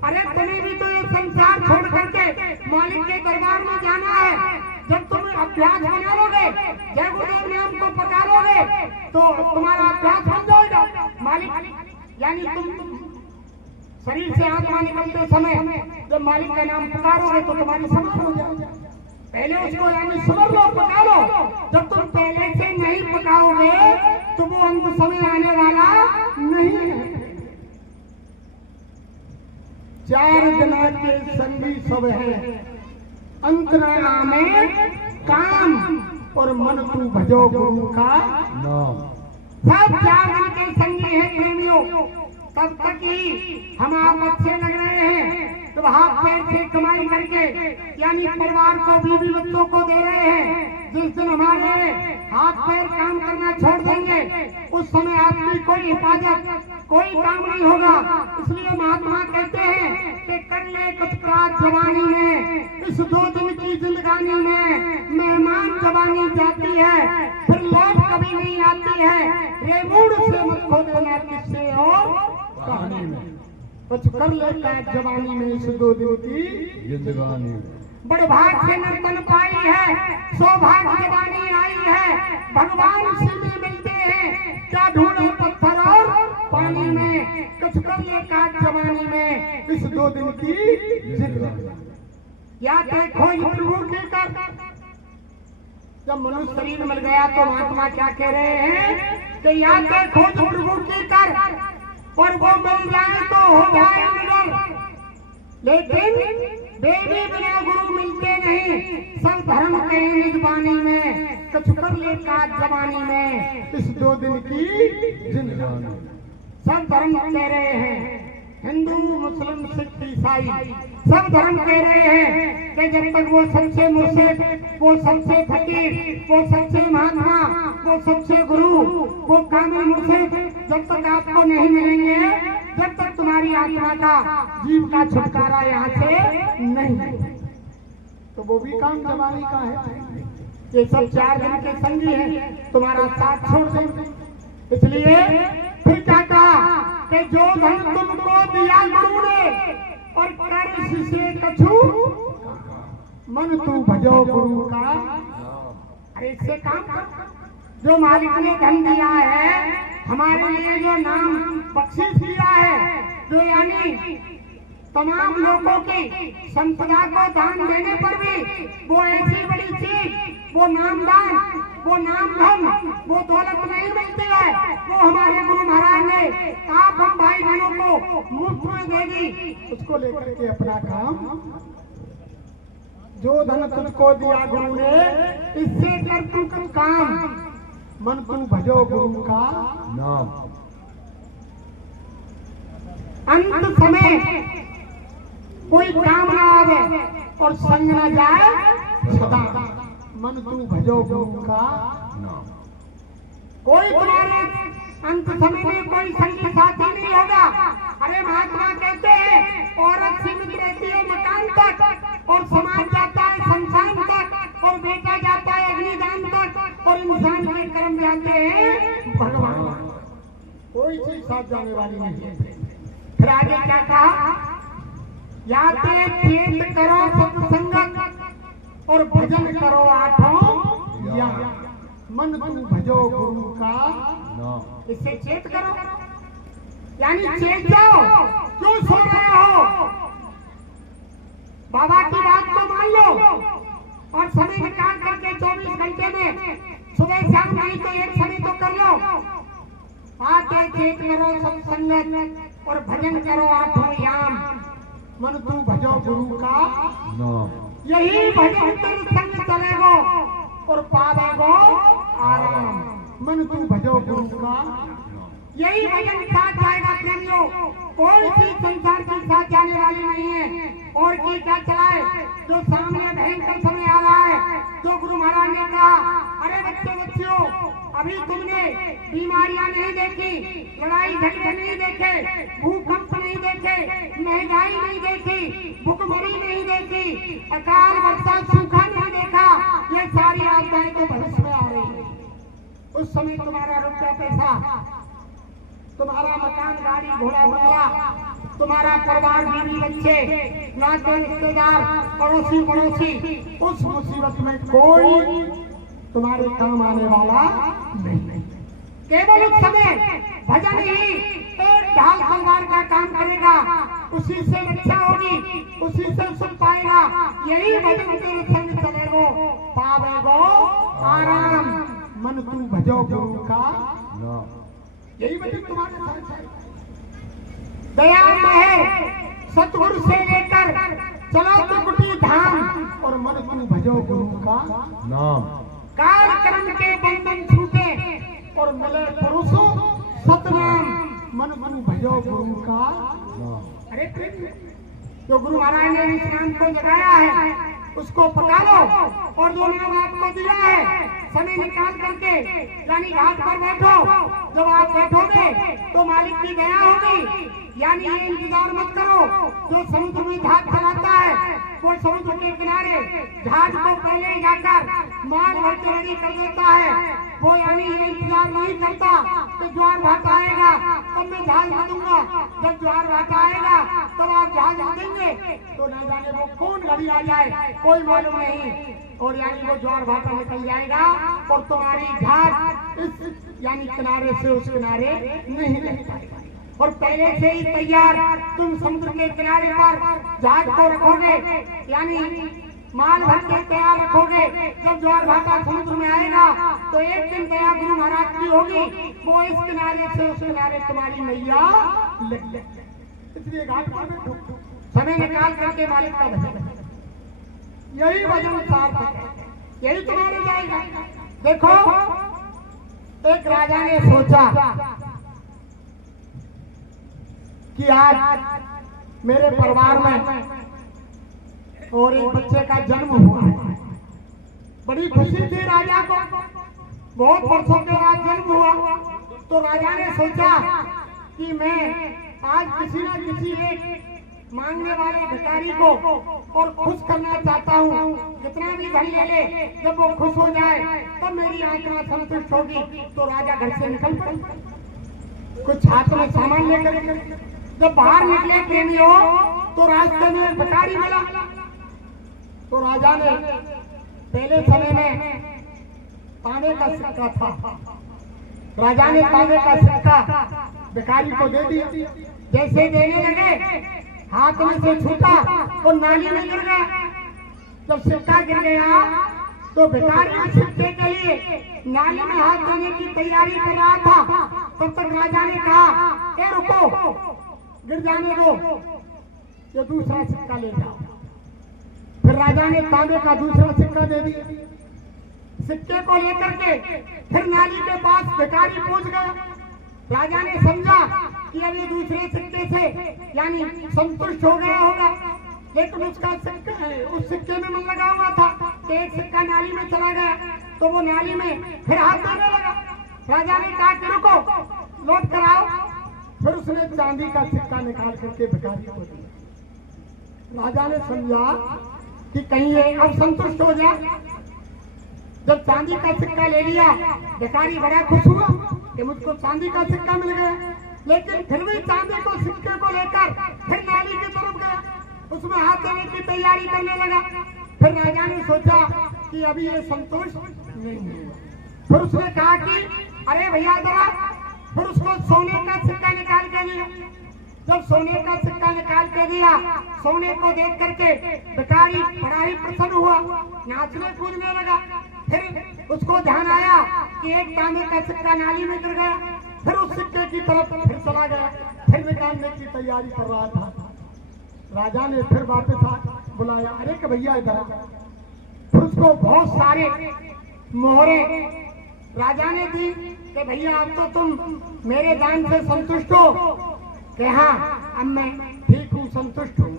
अरे तुम्हें भी तो ये संसार छोड़ करके मालिक के दरबार में जाना है। जब तुम अभ्यास बना लोगे, जय गुरुदेव नाम को पकारोगे, तो तुम्हारा अभ्यास बन जाएगा। मालिक यानी तुम शरीर से आत्मा निकलते समय जब मालिक का नाम पुकारोगे तो तुम्हारी समझ हो जाएगी। पहले उसको यानी समझ लो, पका लो। जब तुम पहले से नहीं पकाओगे तो वो अंत समय आने वाला नहीं है। 4 दिना के संगी सब है, अंतराणा में काम और मन तू भजो गुरु का नाम। सब 4 दिन के संगी है प्रेमियों। तब तक ही हम आप अच्छे लग रहे हैं, तो हाथ पैर से कमाई करके यानी परिवार को, बीवी बच्चों को दे रहे हैं। जिस दिन हमारे हाथ पैर काम करना छोड़ देंगे, उस समय आपकी कोई हिफाजत, कोई काम नहीं होगा। इसलिए महात्मा कहते हैं कि कर ले कुछ काज जवानी में, इस 2 दिन की जिंदगानी में मेहमान जवानी जाती है, फिर लौट कभी नहीं आती है। रे मूड से मत खो देना किससे और कहानी में कुछ कर लेता जवानी में इस 2 दिन की जिंदगानी में। बड़ भाग से नर्तन पाई है, सौभाग्य जवानी आई है, भगवान से में मिलते हैं, क्या ढूंढे पत्थर और पानी में, कुछ कर लेता जवानी में इस 2 दिन की जिंदगानी। या खोज प्रभु की कर। जब मनुष्य शरीर मिल गया तो महात्मा क्या कह रहे हैं कि या खोज प्रभु की कर और वो मिल जाए तो हो जाए मिलन, लेकिन देवी बिना गुरु मिलते नहीं, सब धर्म के निज बानी में, कुछ कर ले काज जवानी में इस 2 दिन की जिंदगानी। सब धर्म कह रहे हैं, हिंदू मुस्लिम सिख ईसाई सब धर्म कह रहे हैं कि जब तक वो सच्चे मुर्शिद, वो सच्चे फकीर, वो सच्चे महात्मा, वो सच्चे गुरु, वो कामिल मुर्शिद जब तक आपको नहीं मिलेंगे, जब तक तुम्हारी आत्मा का जीव का छुटकारा यहाँ से नहीं। तो वो भी काम जवानी का है। ये सब 4 दिन के संगी हैं, तुम्हारा साथ छोड़ देंगे। इसलिए फिर क्या कहा कि जो धन तुमको दिया गुरु ने और कर से कछु मन तू भजो गुरु का। अरे इससे काम कर, जो मालिक ने धन दिया है, हमारे लिए जो नाम बख्शिश दिया है, जो यानी तमाम लोगों की संपदा को दान देने पर भी वो ऐसी बड़ी चीज, वो नामदान, वो नाम धन, वो दौलत नहीं मिलती है, वो हमारे गुरु महाराज ने आप हम भाई बहनों को मुफ्त में दे दी। उसको लेकर के अपना काम, जो धन तुझको दिया गुरु ने, इससे कर तू कर काम, मन तू भजो गुरु का नाम। अंत समय कोई काम ना आवे और संग न जाए सदा, मन तू भजो गुरु का नाम। कोई तुम्हारे अंत समय में कोई संगी साथी नहीं होगा। अरे महात्मा कहते हैं औरत सीमित रहती है मकान तक और समाज जाता है शमशान तक और बेटा जाता है अग्निदान तक और इंसान के कर्म जाते हैं भगवान। कोई चीज साथ जाने वाली नहीं है। फिर आगे क्या कहा, याते चेत करो सत्संग और भजन करो 8 या मन तू भजो गुरु का नाम। इससे चेत करो, यानी चेत जाओ, क्यों सो रहे हो, बाबा की बात को मान लो और समय निकाल करके 24 घंटे में सुबह शाम नहीं तो एक समय तो कर लो। आते चेत करो सत्संग और भजन करो 8 याम, मन तू भजो गुरु का नाम। यही भजन तेरे संग चलेगो और पावेगो आराम, मन तू भजो गुरु का। यही भजन साथ जाएगा प्रेमियों, कोई चीज संसार के साथ जाने वाली नहीं है। और की क्या चलाए, जो सामने भयंकर समय आ रहा है, जो गुरु महाराज ने कहा, अरे बच्चे बच्चियों, अभी तुमने बीमारियां नहीं देखी, लड़ाई झगड़े नहीं देखे, भूकंप नहीं देखे, महंगाई नहीं देखी, भुखमरी नहीं देखी, अकाल वर्षा सूखा नहीं देखा, ये सारी आपदाएं तो भविष्य में आ रही है। उस समय तुम्हारा रुपया पैसा, तुम्हारा मकान गाड़ी घोड़ा बंगला, तुम्हारा परिवार बीवी बच्चे नाते रिश्तेदार पड़ोसी पड़ोसी, उस मुसीबत में कोई तुम्हारे काम आने वाला नहीं। केवल उस समय भजन ही एक ढाल तलवार का काम करेगा, उसी से रक्षा होगी, उसी से सुन पाएगा। यही भजन तेरे संग चलेगो पावेगो आराम, मन तू भजो गुरु का नाम। यही भजन तुम्हारे साथ है। दया है सतगुरु से लेकर चलो त्रिकुटी धाम और मन तू भजो गुरु का नाम। काल कर्म के बंधन छूटे और मिले पुरुष सतनाम, मन तू भजो गुरु का नाम। अरे जो गुरु महाराज ने इस नाम को जगाया है उसको पका लो और जो नाम आपको दिया है समय निकाल करके यानी घाट पर बैठो। जब आप बैठोगे तो मालिक की दया होगी। यानी ये इंतजार मत करो, जो समुद्र में जहाज चलाता है वो समुद्र के किनारे जहाज को पहले जाकर माल भर के रेडी कर देता है। वो यानी ये इंतजार नहीं करता कि ज्वार भाटा आएगा तब मैं जहाज भरूंगा, जब ज्वार भाटा आएगा तो आप जहाज देंगे तो न जाने वो कौन घड़ी आ जाए कोई मालूम नहीं, और यानी वो ज्वार भाटा निकल जाएगा और तुम्हारी घाट इस यानी किनारे से उस किनारे नहीं रह पाएगा। और पहले से ही तैयार तुम समुद्र के किनारे पर जहाज को रखोगे, यानी माल भर के तैयार रखोगे। जब ज्वार भाटा समुद्र में आएगा तो एक दिन दया गुरु महाराज की होगी, वो इस किनारे से उस किनारे तुम्हारी मैया लग जाए। इसलिए घाट पर समय निकाल करके मालिक का भजन, यही भजन सार्थक है, यही तुम्हारे जाएगा। देखो एक राजा ने सोचा कि आज मेरे परिवार में और एक बच्चे का जन्म हुआ है। बड़ी खुशी थी राजा को, बहुत वर्षों के बाद जन्म हुआ। तो राजा ने सोचा कि मैं आज किसी न किसी एक मांगने वाले भिखारी को और खुश करना चाहता हूँ। कितना भी धन ले ले, जब वो खुश हो जाए तब मेरी आत्मा संतुष्ट होगी। तो राजा घर से निकल पड़े, कुछ हाथ में सामान लेकर। जब बाहर निकले प्रेमियों तो रास्ते में एक भिखारी मिला। तो राजा ने पहले समय में तांबे का सिक्का था, राजा ने तांबे का सिक्का भिखारी को दे दिया। जैसे देने लगे हाथ में से छूटा तो नाली में गिर गया। जब सिक्का गिर गया तो भिखारी उस सिक्के के लिए नाली में हाथ धोने की तैयारी कर रहा था। तब तक राजा ने कहा, ए रुको, गिर जाने दो, ये दूसरा सिक्का ले जाओ। फिर राजा ने तांबे का दूसरा सिक्का दे दिया। सिक्के को लेकर के फिर नाली के पास भिखारी पहुंच गया। राजा ने समझा कि अब ये दूसरे सिक्के से यानी संतुष्ट हो गया होगा, लेकिन उसका सिक्का उस सिक्के में मन लगा हुआ था। तो एक सिक्का नाली में चला गया तो वो नाली में फिर हाथ धोने लगा। राजा ने कहा कि रुको, लौट कर आओ। फिर उसने चांदी का सिक्का निकाल करके भिखारी को दिया। राजा ने समझा कि कहीं ये अब संतुष्ट हो जाए। जब चांदी का सिक्का ले लिया, भिखारी बड़ा खुश हुआ कि मुझको चांदी का सिक्का मिल गया। लेकिन फिर भी चांदी को सिक्के को लेकर फिर नाली की तरफ गया, उसमें हाथ धोने की तैयारी करने लगा। फिर राजा ने सोचा कि अभी ये संतुष्ट नहीं हुआ। फिर उसने कहा कि अरे भैया जरा, फिर उसको सोने का सिक्का निकाल के दिया। जब सोने का सिक्का निकाल के दिया, सोने को देख करके भिखारी बड़ा ही प्रसन्न हुआ, नाचने कूदने लगा। फिर उसको ध्यान आया कि एक तांबे का सिक्का नाली में गिर गया। फिर उस सिक्के की तरफ फिर चला गया, फिर निकालने की तैयारी कर रहा था। राजा ने फिर वापस बुलाया, अरे कि भैया इधर आ। फिर उसको बहुत सारे मोहरे राजा ने दी कि भैया अब तो तुम मेरे दान से संतुष्ट हो। कि हाँ, अब मैं ठीक हूँ, संतुष्ट हूँ।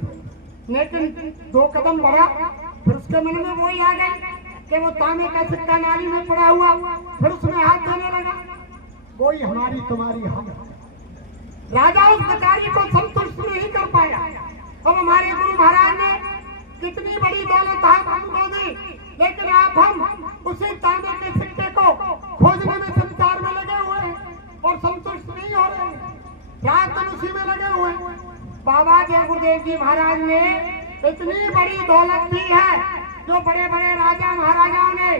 लेकिन 2 कदम बढ़ा, फिर उसके मन में वही आ गया कि वो तांबे का सिक्का नाली में पड़ा हुआ। फिर उसमें हाथ धोने लगा। कोई हमारी तुम्हारी हम। राजा उस भिखारी को संतुष्ट नहीं कर पाया। अब हमारे गुरु महाराज ने कितनी बड़ी दौलत आप हमको दी, लेकिन आप हम उसी तांबे के सिक्के को खोजने में संसार में लगे हुए हैं और संतुष्ट नहीं हो रहे हैं। रात दिन उसी में लगे हुए हैं। बाबा जय गुरुदेव जी महाराज ने इतनी बड़ी दौलत दी है, जो बड़े बड़े राजा महाराजाओं ने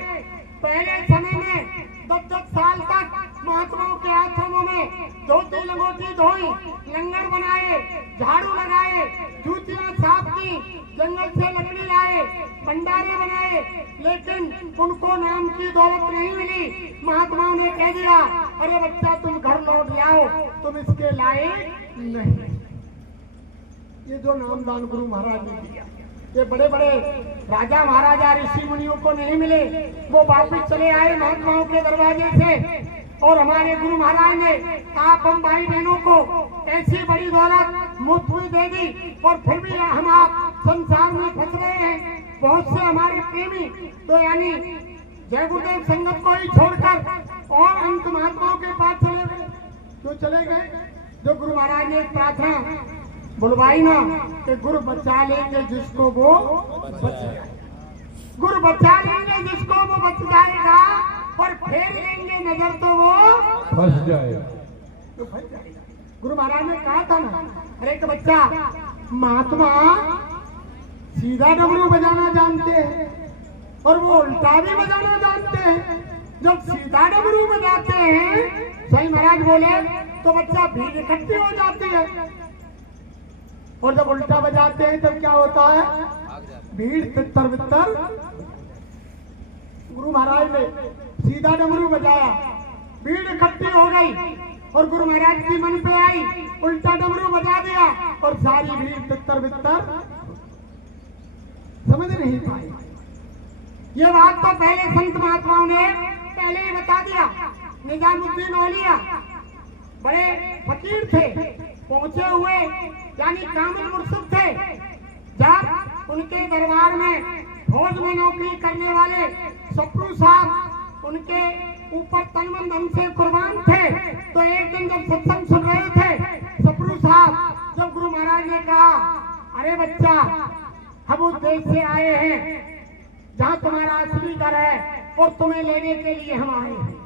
पहले समय में 10-10 साल तक महात्माओं के आश्रमों में धोती लंगोटी धोई, लंगर बनाए, झाड़ू लगाए, जूतियां साफ की, जंगल से लकड़ी लाए, भंडारे बनाए, लेकिन उनको नाम की दौलत नहीं मिली। महात्माओं ने कह दिया, अरे बच्चा तुम घर लौट जाओ, तुम इसके लायक नहीं। ये जो नामदान गुरु महाराज ने दिया, ये बड़े बड़े राजा महाराजा ऋषि मुनियों को नहीं मिले। वो वापिस चले आए महात्माओं के दरवाजे से, और हमारे गुरु महाराज ने आप हम भाई बहनों को ऐसी बड़ी दौलत मुफ्त में दे दी, और फिर भी हम आप संसार में फंस रहे हैं। बहुत से हमारे प्रेमी तो यानी जय गुरुदेव संगत को ही छोड़कर और अंत महात्माओं के पास चले गए। जो चले गए, जो गुरु महाराज ने प्रार्थना बुलवाई ना कि गुरु बचा लेंगे जिसको वो बच जाए, गुरु बचा लेंगे जिसको वो बच जाएगा, और फेर लेंगे नजर तो वो फंस जाए। तो फंस जाएगा। गुरु महाराज ने कहा था ना, अरे एक बच्चा महात्मा सीधा डमरू बजाना जानते हैं और वो उल्टा भी बजाना जानते हैं। जब सीधा डमरू बजाते हैं, सही महाराज बोले, तो बच्चा भीड़ इकट्ठी हो जाती है, और जब उल्टा बजाते हैं तब क्या होता है, भीड़ तितर बितर। गुरु महाराज ने सीधा डमरू बजाया, भीड़ इकट्ठी हो गई, और गुरु महाराज की मन पे आई, उल्टा डमरू बजा दिया और सारी भीड़ तितर बितर समझ नहीं पाई। ये बात तो पहले संत महात्माओं ने पहले ही बता दिया। निजामुद्दीन औलिया बड़े फकीर थे, पहुंचे हुए यानी कामिल मुर्शिद थे। जब उनके दरबार में फौज में नौकरी करने वाले सप्रू साहब उनके ऊपर तन मन धन से कुर्बान थे, तो एक दिन जब सत्संग सुन रहे थे सप्रू साहब, जब गुरु महाराज ने कहा, अरे बच्चा, हम उस देश से आए हैं जहां तुम्हारा असली घर है और तुम्हें लेने के लिए हम आए हैं।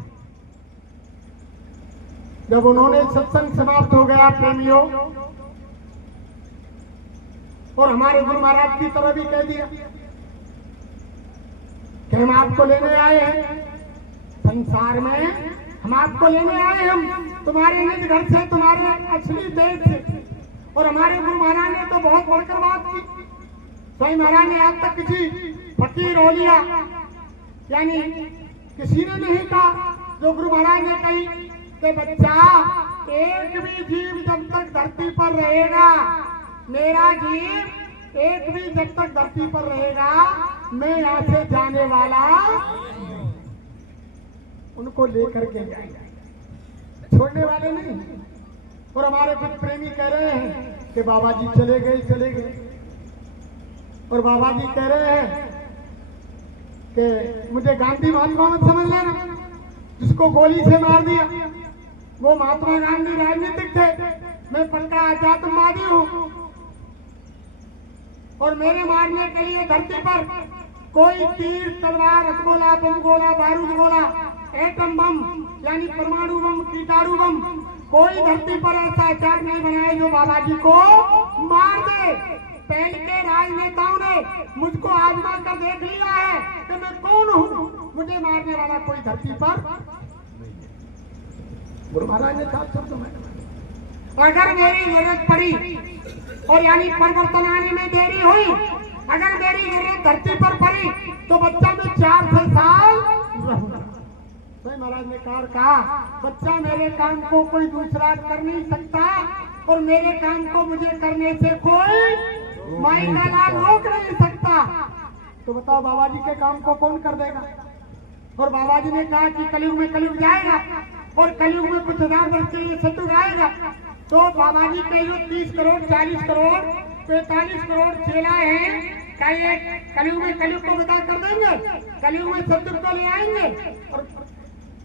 जब उन्होंने सत्संग समाप्त हो गया प्रेमियों, और हमारे गुरु महाराज की तरह भी कह दिया कि हम आपको लेने आए हैं संसार में, हम आपको लेने आए, हम तुम्हारे निज घर से, तुम्हारे असली देश से। और हमारे गुरु महाराज ने तो बहुत बढ़कर बात की। स्वामी महाराज ने आज तक किसी फकीर औलिया यानी किसी ने नहीं कहा जो गुरु महाराज ने कही कि बच्चा, एक भी जीव जब तक धरती पर रहेगा, मेरा जीव एक भी जब तक धरती पर रहेगा, मैं यहाँ से जाने वाला उनको लेकर के जाएगा, छोड़ने वाले नहीं। और हमारे कुछ प्रेमी कह रहे हैं कि बाबा जी चले गए, और बाबा जी कह रहे हैं कि मुझे गांधी महात्मा मत समझ लेना, जिसको गोली से मार दिया वो महात्मा गांधी राजनीतिक थे, मैं पक्का आध्यात्मवादी हूँ। और मेरे मारने के लिए धरती पर कोई तीर, तलवार, हथगोला, बम गोला, बारूद गोला, एटम बम यानी परमाणु बम, कीटाणु बम, कोई धरती पर ऐसा आचार नहीं बनाए जो बाबा जी को मार दे। पहले के राजनेताओं ने मुझको आजमा कर देख लिया है कि मैं कौन हूँ, मुझे मारने वाला कोई धरती पर। गुरु महाराज ने साथ शब्दों में, अगर मेरी जरूरत पड़ी और यानी परिवर्तन आने में देरी हुई, अगर मेरी जरूरत धरती पर पड़ी, तो बच्चा मैं 4 साल रहूंगा। तो महाराज ने कहा, बच्चा, मेरे काम को कोई दूसरा कर नहीं सकता, और मेरे काम को मुझे करने से कोई माई का लाल रोक नहीं सकता। तो बताओ बाबा जी के काम को कौन कर देगा? और बाबा जी ने कहा कि कलयुग में कलयुग जाएगा, और कलयुग में कुछ हजार वर्ष के लिए सतयुग आएगा। तो बाबा जी के जो 30 करोड़, 40 करोड़, 45 करोड़ चेला हैं, क्या ये कलयुग में कलयुग को बता कर देंगे? कलयुग में सतयुग को ले आएंगे? और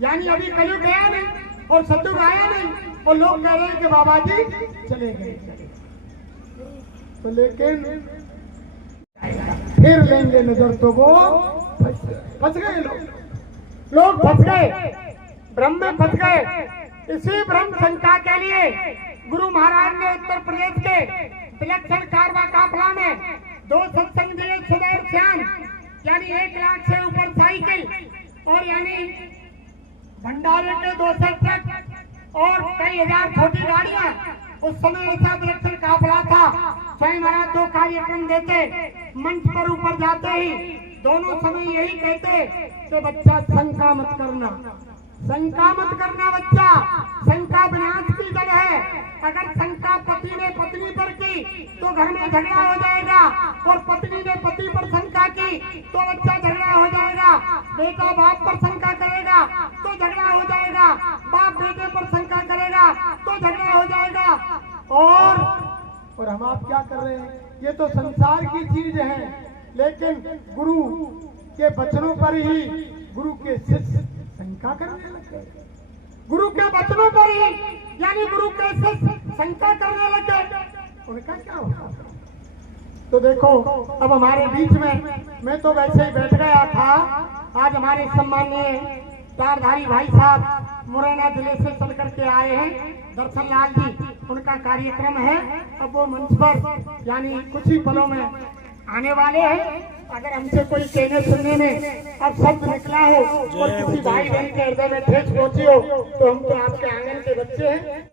यानी अभी कलयुग गया नहीं और सतयुग आया नहीं, और लोग कह रहे हैं कि बाबा जी चले गए। तो लेकिन फिर लेंगे नजर तो वो फंस गए, लोग फंस गए, भ्रम में फंस गए। इसी भ्रम शंका के लिए गुरु महाराज ने उत्तर प्रदेश के विलक्षण कारवा काफला में 2 सत्संग दिए, सुबह श्याम यानी 1 लाख से ऊपर साइकिल, और यानी भंडारे के 200 ट्रक और कई हजार छोटी गाड़ियां। उस समय ऐसा विलक्षण काफला था। स्वयं महाराज 2 कार्यक्रम देते, मंच पर ऊपर जाते ही दोनों समय यही कहते कि बच्चा शंका मत करना, शंका मत करना बच्चा, शंका विनाश की जड़ है। अगर शंका पति ने पत्नी पर की तो घर में झगड़ा हो जाएगा, और पत्नी ने पति पर शंका की तो बच्चा झगड़ा हो जाएगा। बेटा बाप पर शंका करेगा तो झगड़ा हो जाएगा, बाप बेटे पर शंका करेगा तो झगड़ा हो जाएगा। और हम आप क्या कर रहे हैं? ये तो संसार की चीज है, लेकिन गुरु के वचनों पर ही गुरु के शिष्य शंका करने लगे। गुरु के वचनों पर ही यानी गुरु के शिष्य शंका करने लगे। उनका क्या होगा? तो देखो, अब हमारे बीच में, मैं तो वैसे ही बैठ गया था, आज हमारे सम्माननीय तारधारी भाई साहब मुरैना जिले से चल करके आए हैं, दर्शन लाल जी। उनका कार्यक्रम है। अब वो मंच पर यानी कुछ ही पलों में आने वाले हैं। अगर हमसे कोई कहने सुनने में अब शब्द निकला हो और किसी भाई बहन के हृदय में ठेस पहुंची हो तो हम तो आपके आंगन के बच्चे हैं।